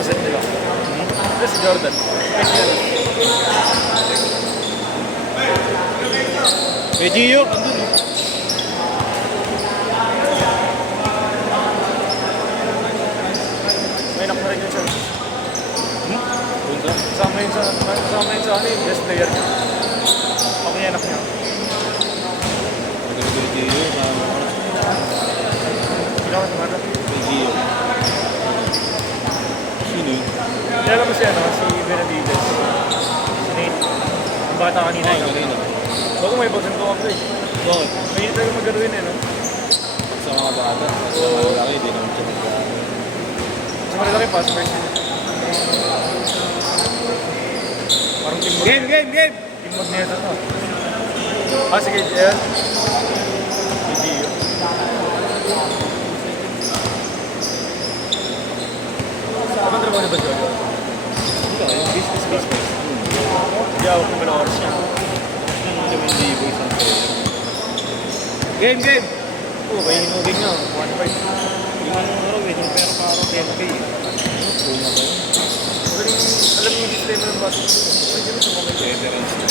ang set nila. Ito si Jordan. May Gio, andun eh. May anak na rin yun siya. Punta. Kasama yun sa ano yung best player niya. Ako yung anak niya. Magaling kay Gio, sama ko. Ginawa sa mga May Gio. Sino yun? Kaya mo siya, no? Si Benavides. Si Nate. Yung bata kanina. Ay, galing na. Bago may bagang ko ako eh. Bakit? May talaga magaluin eh, no? Sa mga bata. Sa mga lalaki, di naman siya nagkakaroon. Sa malalaki pass first. Parang team mode. Game! Team mode nito to. Ah, sige, yan. Si Gio. Ano trabaho ni ba Jojo? Wala, yung business. Hindi ako kung walang oras niya. Game! Oo, kaya hinugin niya. 1-5. Yung ano raw eh, yung pera parang 10K eh. Phone na ba yun? Magaling, alam niyo yung disclaimer ng basketball. Pwede mo sa mga Veterans na.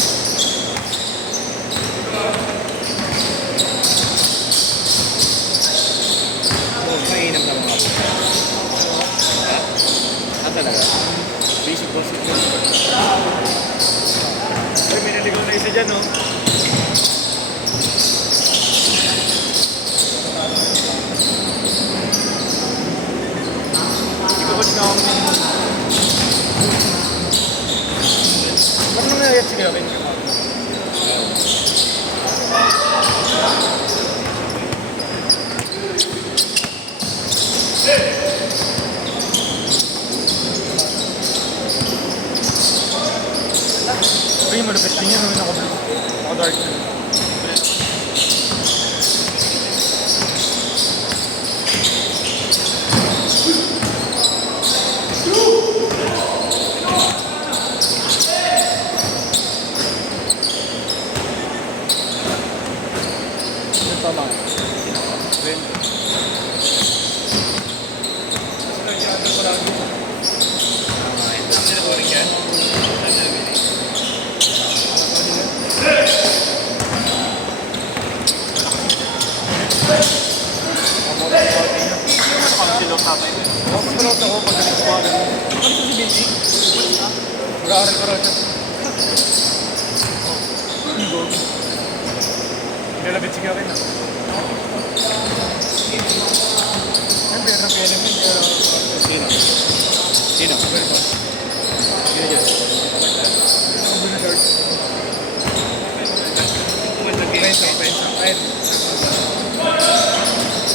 Mainam na mga po. Ha? Ah, talaga? basic basketball. Ay, may naligaw na isa dyan, no? Coach na ako. Ano nangyayat si Kevin? Ay, malupit din yan. Ako dark. Tama. Mag-promote ako pag ganito mga ganun. Ano ito si Benji? Mag-aaral ko rin siya. Nilalabit si Kevin na. Ang pera ng element. Sino? Very fast. Sino dyan? Ang blue na shirt. Pensa. Ayun.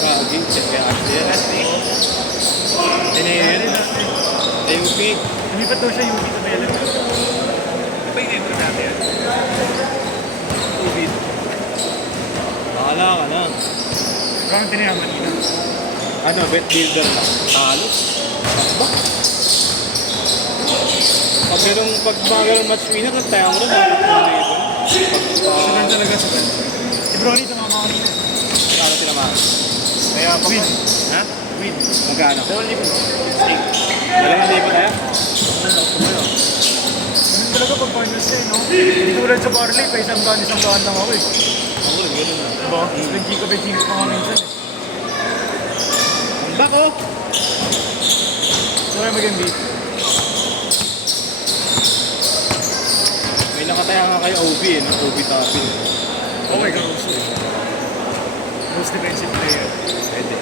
Kagi, check kaya Ashley. Ayun. AUP. Lumipat daw siya yung dito ba yan? Iba yung intro natin yan. COVID. Bahala ka na. Parang tinihan kanina. Ano, bet builder lang. Talo. Ba? Pag ganun, pag mga ganun match winner, nagtaya mo rin, mga Saban talaga sa ban. Si Brony tumama kanina. Kano tinamaan? Kaya win. Ha? Win. Magkano? 2,000. 2,000 kaya? Ganun talaga pag finals na no? Hindi tulad sa Barley, pa isang daan lang ako eh. Ako rin, ganun na. Diba? Benji ka pa nga minsan eh. Ang bako! So kaya mag-MVP. May nakataya nga kay OB eh, no? OB topping. Oh my God, also eh. Most defensive player. Pwede.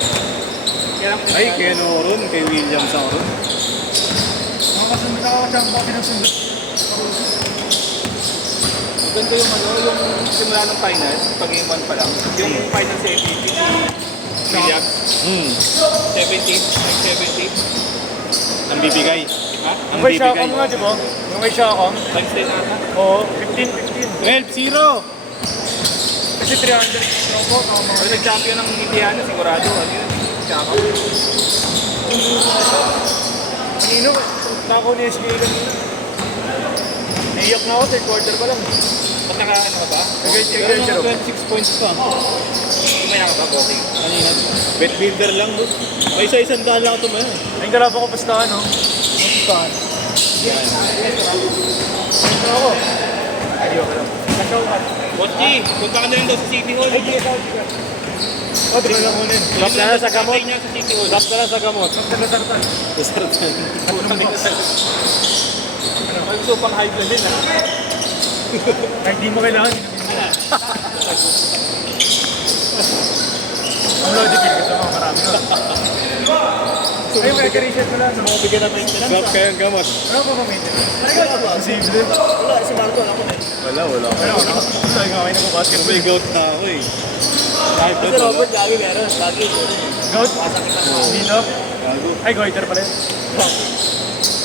Ay, kay Noron, kay Williams ako ron. Mga kasunod nakakachamba ako pinagsunod. Ganito yung ano, yung simula ng finals, pag-game 1 pa lang. Yung final sa MVP, si Williams. 17. Ang bibigay. Ha? Ang Yung kay bibigay. Shakam nga, di ba? Yung kay Shakam. Times 10 ata. Oo, 15. 12-0! Kasi 300. Ako, tama. Pag nag-champion ng Indiana, sigurado. Ano yun? Shakam. Kanino, tako ni SK kanina. Naiyak na ako, third quarter pa lang. Pag naka-ano ka ba? Nag-get Pero mga 26 points pa. Kumaya ka ba, Bossing? Kanina. Bet builder lang, boss. May isa-isang daan lang ito, man. Ay, galapa ko basta ano. Saan? Yan. Ito ako. Ayoko lang. Nagkawan. Bochi, punta ka na lang daw sa City Hall. Ay, di ikaw. Oh, di ko lang unin. Drop ka na sa gamot. Niya sa City Hall. Drop ka na sa gamot. Magdala-sartan. Isartan. Ang gusto pang high blood din, ha? Kahit di mo kailangan. Ang logic yun kasi mga marami nun. Ay, may reset mo lang. Mga bigyan ng maintenance. Drop ka yung gamot. Ano pa ba maintenance? Posible. Wala, si Marco lang ako eh. Wala. Ano? Sabi nga kayo nag-basketball. May gout na ako eh. Kahit Kasi Robert, lagi meron. Lagi. Goat? Dito? Gago. Ay, goiter pala yun.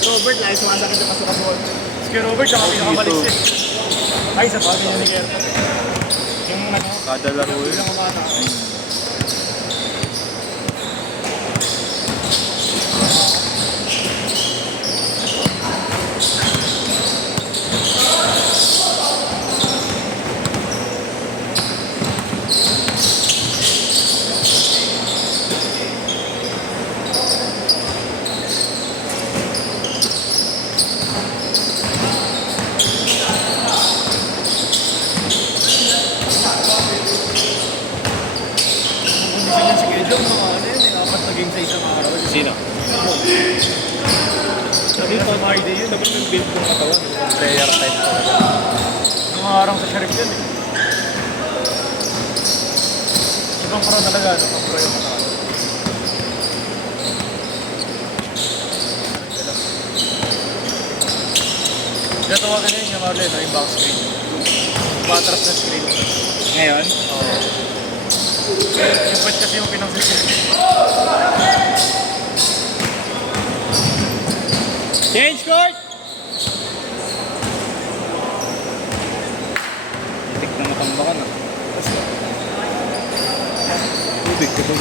Robert, lagi sumasakit sa pasok-pasok. Si Kuya Robert, siya pinakamalis eh. Ay, sa bagay niya ni Kerto. Yung ano, Kada laro yun. bilang umata. Kung yung schedule, mga ano yun, apat na game sa isang araw. Sino? Sabi ko, mga idea yun. Dapat yung build ng katawan. Player type talaga. Mga araw sa Sheriff yun eh. Ibang pro talaga, ano, pang pro yung katawan. Gatawagan na yun yung Marlene, yung back screen. Batras na screen. Ngayon? Oo. Yung pwede kasi yung pinang-screen. Change court! Tik na natambakan ah. Tubig ko dun.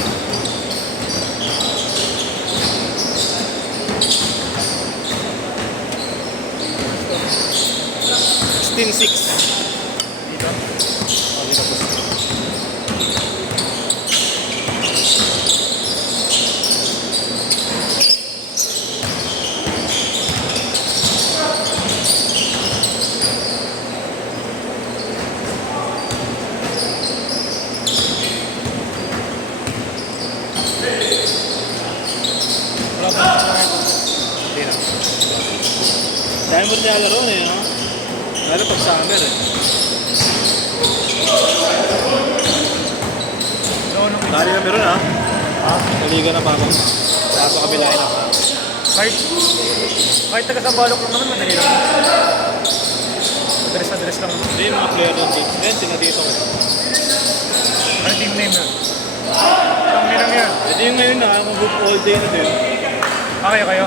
Dito. Sabi na po. Wala pa sa Hindi na. Dahil mo rin nilalaro na yun, ha? Lalo pag summer eh. noon nung Dali na meron ha? Ha? Naliga na parang sa kabilain ako. Kahit taga-sambalok lang naman, madali lang. Address lang. Hindi yung mga player ng team. Yan, sinadito ko. Ano team name yun? Ang minang yan. Pwede yung ngayon na, mag-book all day na din. Kayo.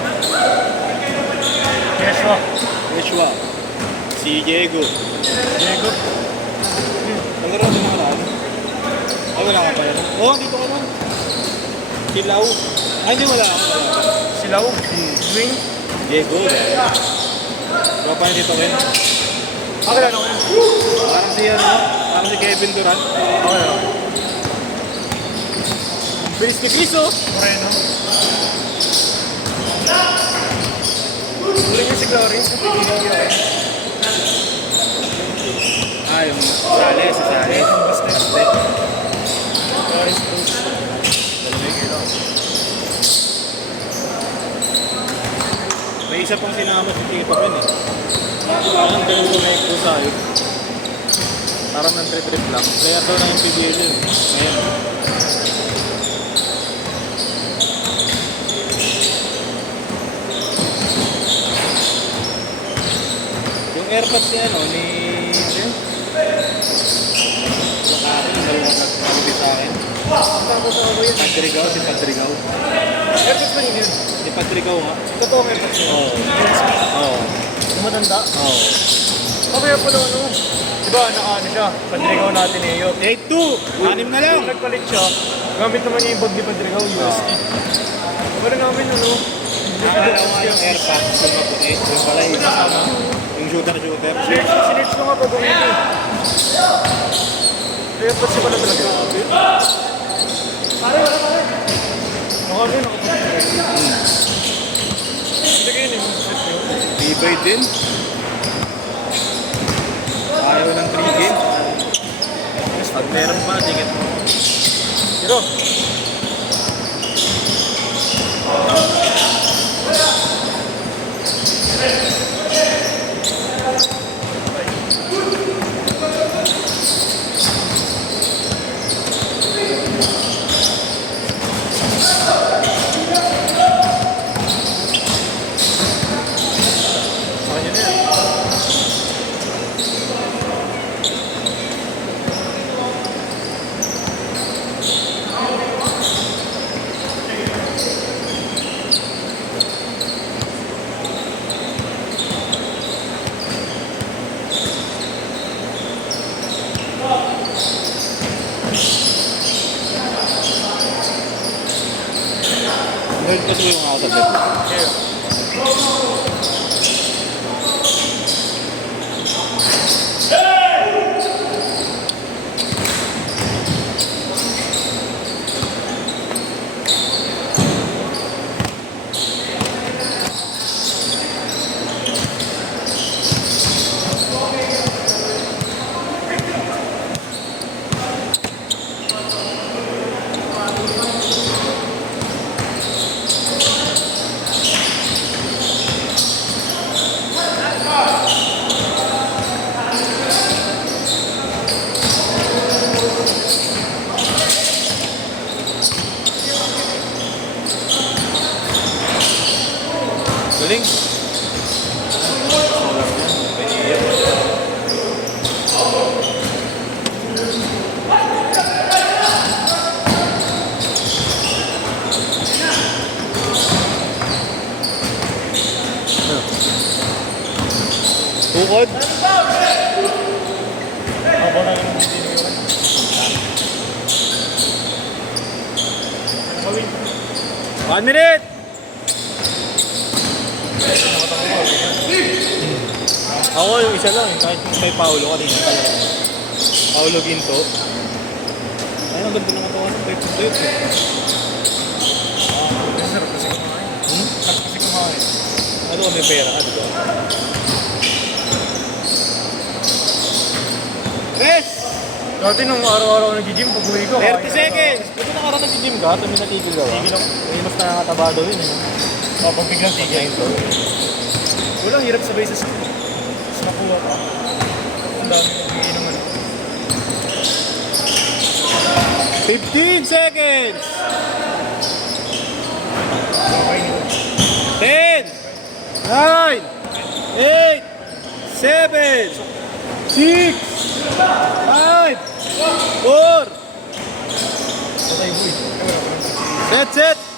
Yeshua. Yeshua. Si Diego. Diego. Nagkaroon din mga raan. Ay, wala ka pala. Oo, dito ka lang. Si Lau. Ay, hindi, wala ako. Silaw. Swing. Diego. Wala pa dito rin. Kakilala ko yun. Parang si, ano, parang si Kevin Durant. Kakilala ko. Bilis ni Piso. Moreno. Uling yung si Clarence. Ah, yung Sales, si Sales. Basta. Basta. Clarence Cruz. Dalawin kayo lang. May isa pang sinama si Tito Pin eh. Parang ganun connect ko sa'yo. Parang nang-trip-trip lang. Kaya daw na yung PBL yun. Ngayon. Yung airpods niya, no, ni... Yung akin, nalubit sa akin. Tapos ako yun. Padrigaw, si Padrigaw. Airpods pa rin yun. Si Padrigaw nga. Totoo ang airpods yun. Oo. Oo. Yung matanda. Oo. Kaya pala ano. Diba, naka-ano siya. Padrigaw natin eh. Yung 8-2! Anim na lang! Nung nagpalit siya, gamit naman niya yung bag ni Padrigaw, USD. Wala namin ano. Nakakala ko nga yung airpods yung maputi. Yung pala yung kasama. Yung shooter-shooter. Sinerch ko nga pag uwi ko. Airpods siya pala talaga. Pare, wala pare. Naka ano yun, naka. Hindi kayo yun. Invade din. Ayaw ng 3 games. Pag meron pa, ticket mo. Pero, Sa kanya na yan. Nerd kasi yung ako sa bet. Galing. Tukod. ako na yung tinigyan. Nakawin. 1 minute! Ako yung isa lang, kahit yung kay Paolo kanina talaga. Paolo Ginto. Ayun, ang ganda naman ito. Type to type. Sarap kasi kumain. Sarap kasi kumain. Ano kung may pera ka, di ba? Rest! Dati nung araw-araw nag-gym, pag-uwi ko. 30 seconds! Ito nakarang nag-gym ka, tuminatigil ka ba? Tigil ako. Ay, mas nakakataba daw yun eh. Pag biglang tigil. Walang hirap sabay sa school. Mas nakuha ka. Ang dami nagbigay naman. 15 seconds! Okay nito. 10 9 8 7 6 5 4 Patay boy. Set, set!